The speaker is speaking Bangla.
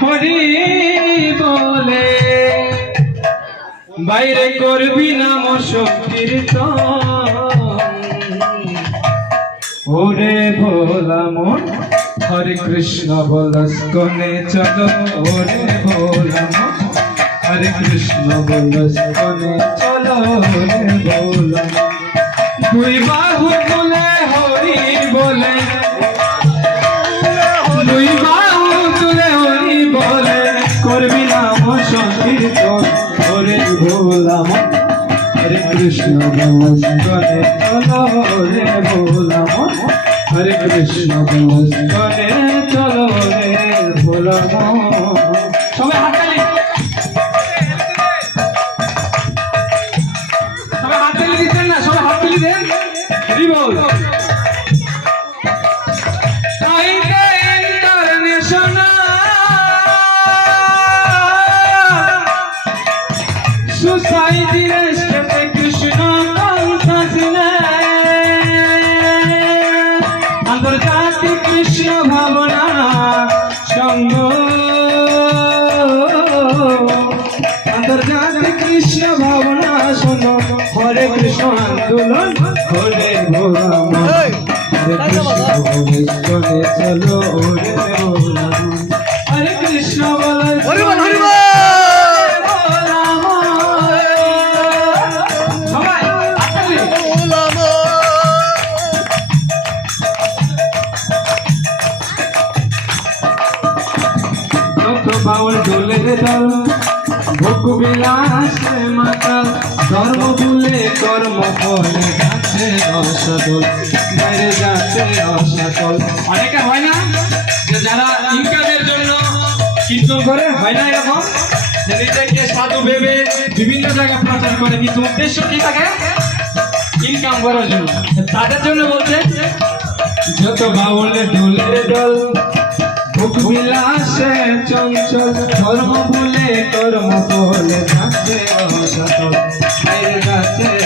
হরি বলে, বাইরে করবি নাম সংকীর্তন ওরে ভোলা মন, হরে কৃষ্ণ বলস্কনে চলো ওরে ভোলা মন, হরে কৃষ্ণ বলস্কনে চলো ওরে ভোলা মন। দুই করবি নাম সংকীর্তন ওরে ভোলা মন হরে কৃষ্ণ বলস্কনে চলো ওরে ভোলা মন হরে কৃষ্ণ বলস্কনে চলো ওরে ভোলা মন সবাই হাততালি সবাই হাততালি দিচ্ছেন না, সবাই হাততালি দেন। হরি বল। আন্তর্জাতিক কৃষ্ণ ভাবনা সঙ্গ। আন্তর্জাতিক কৃষ্ণ ভাবনা সঙ্গ। হরে কৃষ্ণ আন্দোলন, হরে ভোলা চলো, হরে বাউল ডোলে দল। ভোগ বিলাসে মাতাল ধর্ম ভুলে কর্ম ফলে যাচ্ছে অসদল বাইরে যাচ্ছে অসদল অনেকে হয় না যে যারা ইনকামের জন্য কীর্তন করে, হয় না এরকম? নিজেকে সাধু ভেবে বিভিন্ন জায়গায় প্রচার করে, কিন্তু উদ্দেশ্য কি থাকে ইনকাম করার জন্য। তাদের জন্য বলছে, যত বাউলে ডোলে দল ভোগ বিলাসে চঞ্চল ধর্ম ভুলে কর্ম বলে যাচ্ছে অসত যাচ্ছে